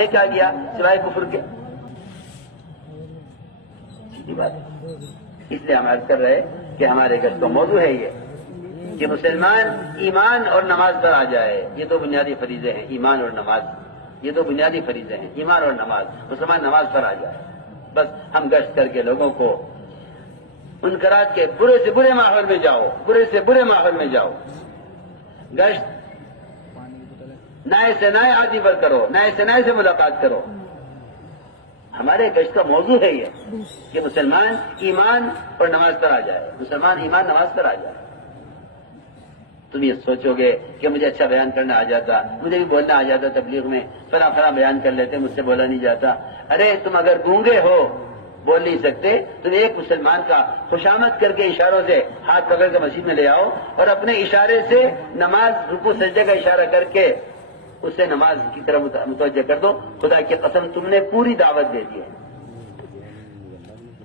کیا کیا سوائے کفر کے؟ سیدھی بات ہے۔ اس لیے ہم عرض کر رہے کہ ہمارے گھر کا موضوع ہے یہ کہ مسلمان ایمان اور نماز پر آ جائے۔ یہ دو بنیادی فریضے ہیں، ایمان اور نماز۔ یہ دو بنیادی فریضے ہیں، ایمان اور نماز۔ مسلمان نماز پر آ جائے، بس ہم گشت کر کے لوگوں کو منکرات کے برے سے برے ماحول میں جاؤ، برے سے برے ماحول میں جاؤ۔ گشت نئے سے نئے آدمی پر کرو، نئے سے نئے سے ملاقات کرو۔ ہمارے گشت کا موضوع ہے یہ کہ مسلمان ایمان اور نماز پر آ جائے، مسلمان ایمان نماز پر آ جائے۔ تم یہ سوچو گے کہ مجھے اچھا بیان کرنا آ جاتا، مجھے بھی بولنا آ جاتا، تبلیغ میں فلاں بیان کر لیتے، مجھ سے بولا نہیں جاتا۔ ارے تم اگر گونگے ہو، بول نہیں سکتے، تم ایک مسلمان کا خوشامد کر کے اشاروں سے ہاتھ پکڑ کے مسجد میں لے آؤ اور اپنے اشارے سے نماز رکوع سجدے کا اشارہ کر کے اسے نماز کی طرف متوجہ کر دو۔ خدا کی قسم تم نے پوری دعوت دے دی ہے۔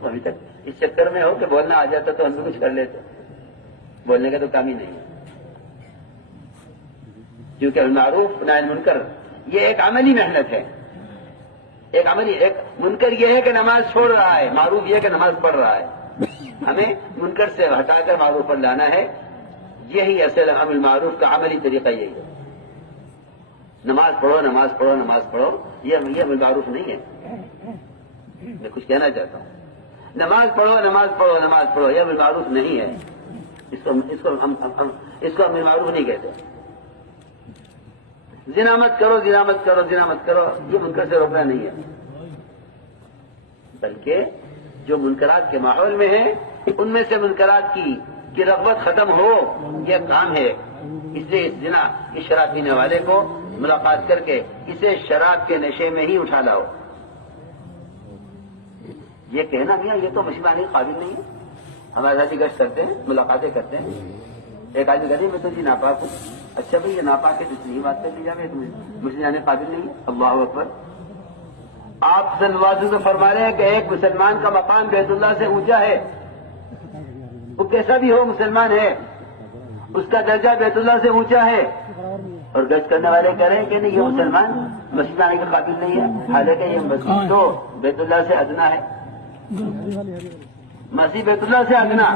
ابھی تک اس چکر میں ہو کہ بولنا آ جاتا تو ہم بھی کچھ کر لیتے، بولنے کا تو کام ہی نہیں ہے۔ کیونکہ المعروف نہی عن المنکر یہ ایک عملی محنت ہے، ایک منکر یہ ہے کہ نماز چھوڑ رہا ہے، معروف یہ ہے کہ نماز پڑھ رہا ہے۔ ہمیں منکر سے ہٹا کر معروف پر لانا ہے، یہی اصل امر معروف کا عملی طریقہ یہی ہے۔ نماز پڑھو نماز پڑھو نماز پڑھو، یہ امر معروف نہیں ہے۔ میں کچھ کہنا چاہتا ہوں، نماز پڑھو نماز پڑھو نماز پڑھو یہ امر معروف نہیں ہے، اس کو امر معروف نہیں کہتے۔ زنا مت کرو زنا مت کرو زنا مت کرو یہ منکر سے روکنا نہیں ہے، بلکہ جو منکرات کے ماحول میں ہیں ان میں سے منکرات کی رغبت ختم ہو، یہ کام ہے۔ اس لیے زنا اس شراب پینے والے کو ملاقات کر کے اسے شراب کے نشے میں ہی اٹھا لاؤ۔ یہ کہنا میاں یہ تو مسلمان قابل نہیں ہے۔ ہمارے ساتھ گشت کرتے ہیں، ملاقاتیں کرتے ہیں، ایک آدمی کہتے میں تو جی ناپاک ہوں۔ اچھا بھائی یہ ناپاک ہے تو اس لیے بات کر لی جائے، مسلم آنے قابل نہیں ہے۔ اللہ اکبر۔ آپ صلی اللہ علیہ وسلم فرما رہے ہیں کہ ایک مسلمان کا مقام بیت اللہ سے اونچا ہے، وہ کیسا بھی ہو مسلمان ہے، اس کا درجہ بیت اللہ سے اونچا ہے۔ اور گشت کرنے والے کہہ رہے ہیں کہ نہیں یہ مسلمان مسجد آنے کے قابل نہیں ہے، حالانکہ یہ مسجد تو بیت اللہ سے ادنا ہے، مسجد بیت اللہ سے ادنا،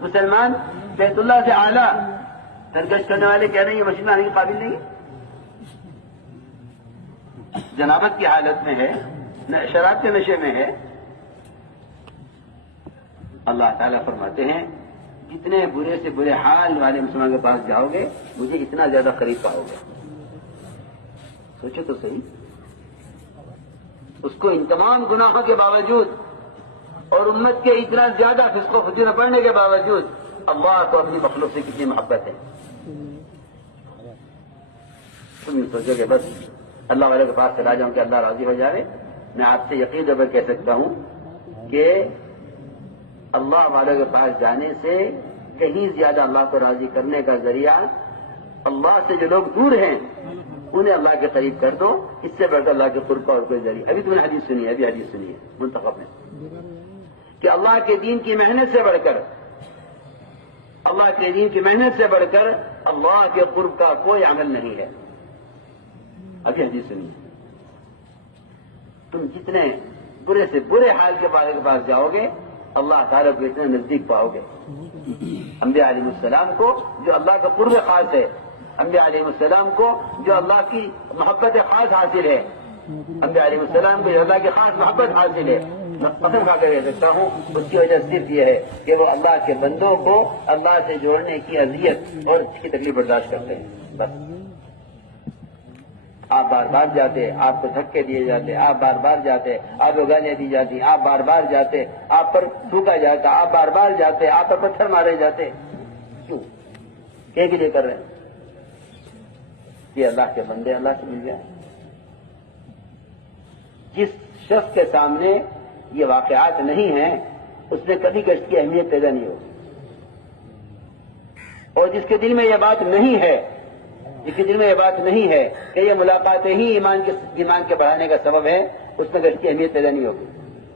مسلمان بیت اللہ سے اعلیٰ۔ گشت کرنے والے کہہ رہے ہیں یہ مسجد میں آنے کے قابل نہیں ہے، جنابت کی حالت میں ہے، شراب کے نشے میں ہے۔ اللہ تعالیٰ فرماتے ہیں جتنے برے سے برے حال والے مسلمان کے پاس جاؤ گے مجھے اتنا زیادہ قریب پاؤ گے۔ سوچو تو صحیح، اس کو ان تمام گناہوں کے باوجود اور امت کے اتنا زیادہ فسق و فجور پڑنے کے باوجود اللہ کو اپنی مخلوق سے کتنی محبت ہے۔ تم یہ سوچو کہ بس اللہ والے کے پاس چلا جاؤں کہ اللہ راضی ہو جائے۔ میں آپ سے یقین پر کہہ سکتا ہوں کہ اللہ والے کے پاس جانے سے کہیں زیادہ اللہ کو راضی کرنے کا ذریعہ، اللہ سے جو لوگ دور ہیں انہیں اللہ کے قریب کر دو، اس سے بڑھ کر اللہ کے قرب کا اور کوئی ذریعہ۔ ابھی تم نے حدیث سنی ہے، ابھی حدیث سنی ہے منتخب میں کہ اللہ کے دین کی محنت سے بڑھ کر، اللہ کے دین کی محنت سے بڑھ کر اللہ کے قرب کا کوئی عمل نہیں ہے۔ ابھی حدیث سنیے، تم جتنے برے سے برے حال کے بارے کے پاس جاؤ گے اللہ تعالیٰ کو اتنے نزدیک پاؤ گے۔ انبیاء علیہ السلام کو جو اللہ کا قرب خاص ہے، انبیاء علیہ السلام کو جو اللہ کی محبت خاص حاصل ہے، انبیاء علیہ السلام کو جو اللہ کی خاص محبت حاصل ہے، میں قسم کھا کر کہہ سکتا ہوں اس کی وجہ صرف یہ ہے کہ وہ اللہ کے بندوں کو اللہ سے جوڑنے کی اذیت اور اس کی تکلیف برداشت کرتے ہیں۔ بس آپ بار بار جاتے، آپ کو دھکے دیے جاتے، آپ بار بار جاتے، آپ کو گالیاں دی جاتی، آپ بار بار جاتے، آپ پر تھوکا جاتا، آپ بار بار جاتے، آپ پر پتھر مارے جاتے، کیوں؟ کے لیے کر رہے ہیں کہ اللہ کے بندے اللہ سے مل جائیں۔ جس شخص کے سامنے یہ واقعات نہیں ہیں اس نے کبھی گشت کی اہمیت پیدا نہیں ہوگی، اور جس کے دل میں یہ بات نہیں ہے، جس کے دل میں یہ بات نہیں ہے کہ یہ ملاقاتیں ہی ایمان کے بڑھانے کا سبب ہے، اس میں گشت کی اہمیت پیدا نہیں ہوگی۔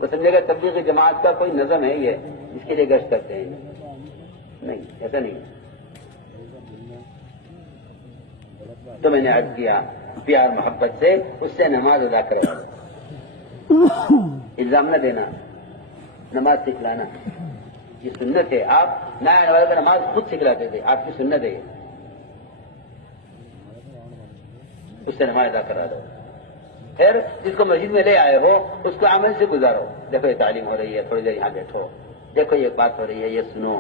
وہ سمجھے گا تبلیغی جماعت کا کوئی نظم ہے یہ جس کے لیے گشت کرتے ہیں، نہیں، ایسا نہیں ہے۔ تو میں نے عرض کیا پیار محبت سے اس سے نماز ادا کروا دو. الزام نہ دینا، نماز سکھلانا یہ سنت ہے. آپ نہ آنے والے کو نماز خود سکھلاتے تھے، آپ کی سنت ہے یہ. اس سے نماز ادا کرا دو. پھر جس کو مسجد میں لے آئے ہو اس کو عمل سے گزارو. دیکھو یہ تعلیم ہو رہی ہے، تھوڑی دیر یہاں بیٹھو، دیکھو یہ بات ہو رہی ہے، یہ سنو.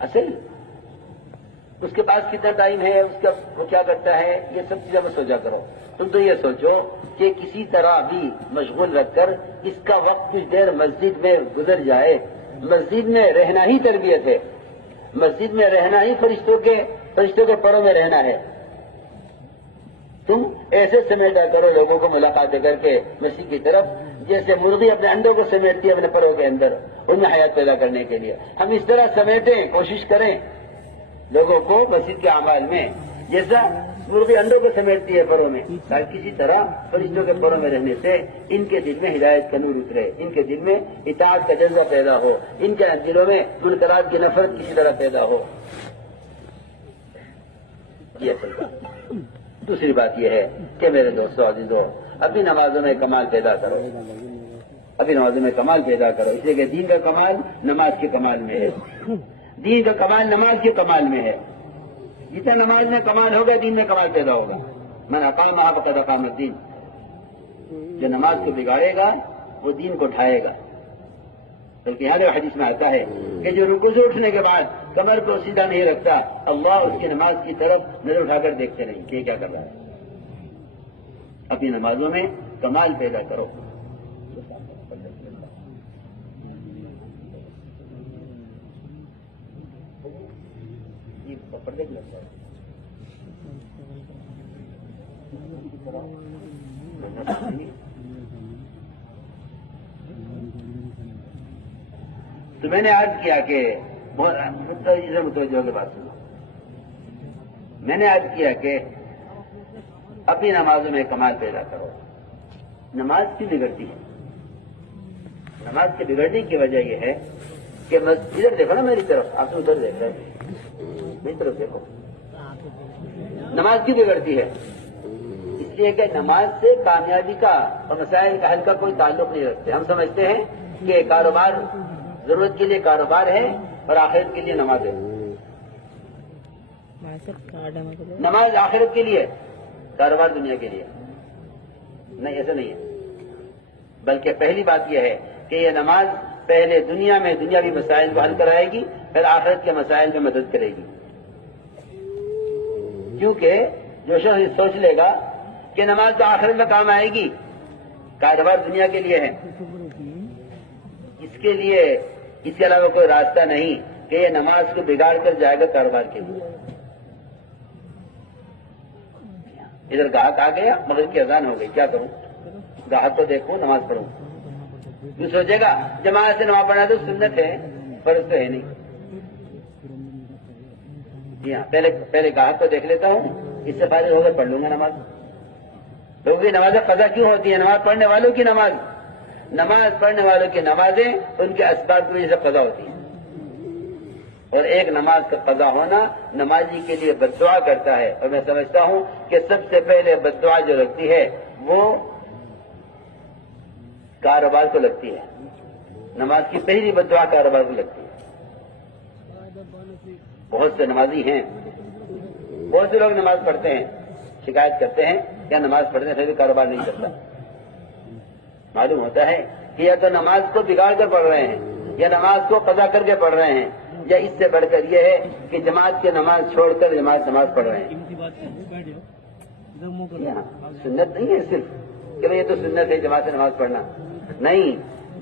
اصل اس کے پاس کتنا ٹائم ہے، اس کا وہ کیا کرتا ہے، یہ سب چیزیں میں سوچا کرو. تم تو یہ سوچو کہ کسی طرح بھی مشغول رکھ کر اس کا وقت کچھ دیر مسجد میں گزر جائے. مسجد میں رہنا ہی تربیت ہے، مسجد میں رہنا ہی فرشتوں کے پروں میں رہنا ہے. تم ایسے سمیٹا کرو لوگوں کو ملاقاتیں کر کے مسیح کی طرف، جیسے مرغی اپنے انڈوں کو سمیٹتی ہے اپنے پروں کے اندر ان میں حیات پیدا کرنے کے لیے. ہم اس طرح سمیٹیں، کوشش کریں لوگوں کو مسجد کے اعمال میں، جیسا مرغی انڈوں کو سمیٹتی ہے پروں میں. تاکہ کسی طرح فرشتوں کے پروں میں رہنے سے ان کے دل میں ہدایت کا نور اترے، ان کے دل میں اطاعت کا جذبہ پیدا ہو، ان کے دلوں میں منکرات کی نفرت کسی طرح پیدا ہو. یہ اصل بات. دوسری بات یہ ہے کہ میرے دوستو عزیزو، ابھی نمازوں میں کمال پیدا کرو، ابھی نمازوں میں کمال پیدا کرو. اس لیے کہ دین کا کمال نماز کے کمال میں ہے، دین کا کمال نماز کے کمال میں ہے. جتنا نماز میں کمال ہوگا دین میں کمال پیدا ہوگا. من اقامها فقد اقام الدین. جو نماز کو بگاڑے گا وہ دین کو ڈھائے گا. بلکہ یہاں حدیث میں آتا ہے کہ جو رکوع سے اٹھنے کے بعد کمر کو سیدھا نہیں رکھتا، اللہ اس کی نماز کی طرف نظر اٹھا کر دیکھتے نہیں کہ یہ کیا کر رہا ہے. اپنی نمازوں میں کمال پیدا کرو. تو میں نے عرض کیا کہ متوجہ کی بات سنو. میں نے عرض کیا کہ اپنی نمازوں میں کمال پیدا کرو. نماز کی بگڑتی ہے. نماز کے بگڑنے کی وجہ یہ ہے کہ ادھر دیکھو نا میری طرف، آپ ادھر دیکھ رہے ہیں، میری طرف دیکھو. نماز کیوں بگڑتی ہے؟ اس لیے کہ نماز سے کامیابی کا اور مسائل کا حل کا کوئی تعلق نہیں رکھتے. ہم سمجھتے ہیں کہ کاروبار ضرورت کے لیے کاروبار ہے اور آخرت کے لیے نماز ہے. نماز آخرت کے لیے، کاروبار دنیا کے لیے. نہیں، ایسا نہیں ہے. بلکہ پہلی بات یہ ہے کہ یہ نماز پہلے دنیا میں دنیاوی مسائل کو حل کرائے گی، پھر آخرت کے مسائل میں مدد کرے گی. کیونکہ جو شخص سوچ لے گا کہ نماز تو آخرت میں کام آئے گی، کاروبار دنیا کے لیے ہے، اس کے علاوہ کوئی راستہ نہیں کہ یہ نماز کو بگاڑ کر جائے گا کاروبار کے لیے. ادھر گاہک آ گیا، مغرب کی اذان ہو گئی، کیا کروں؟ گاہک کو دیکھوں، نماز پڑھوں. تو سوچے گا جماعت سے نماز پڑھنا تو سنت ہے، فرض تو ہے نہیں. جی ہاں، پہلے گاہک کو دیکھ لیتا ہوں، اس سے فائدہ ہوگا پڑھ لوں گا نماز. کیونکہ نماز قضا کیوں ہوتی ہے؟ نماز پڑھنے والوں کی نماز پڑھنے والوں کی نمازیں ان کے اسباب کی وجہ سے قضا ہوتی ہیں. اور ایک نماز کا قضا ہونا نمازی کے لیے بد دعا کرتا ہے. اور میں سمجھتا ہوں کہ سب سے پہلے بد دعا جو لگتی ہے وہ کاروبار کو لگتی ہے. نماز کی پہلی بد دعا کاروبار کو لگتی ہے. بہت سے نمازی ہیں، بہت سے لوگ نماز پڑھتے ہیں، شکایت کرتے ہیں یا نماز پڑھنے سے بھی کاروبار نہیں کرتا. معلوم ہوتا ہے کہ یا تو نماز کو بگاڑ کر پڑھ رہے ہیں یا نماز کو قضا کر کے پڑھ رہے ہیں، یا اس سے بڑھ کر یہ ہے کہ جماعت کی نماز چھوڑ کر نماز پڑھ رہے ہیں. سنت نہیں ہے صرف کہ یہ تو سنت ہے جماعت سے نماز پڑھنا. نہیں،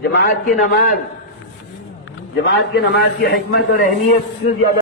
جماعت کی نماز کی حکمت اور اہمیت کیوں زیادہ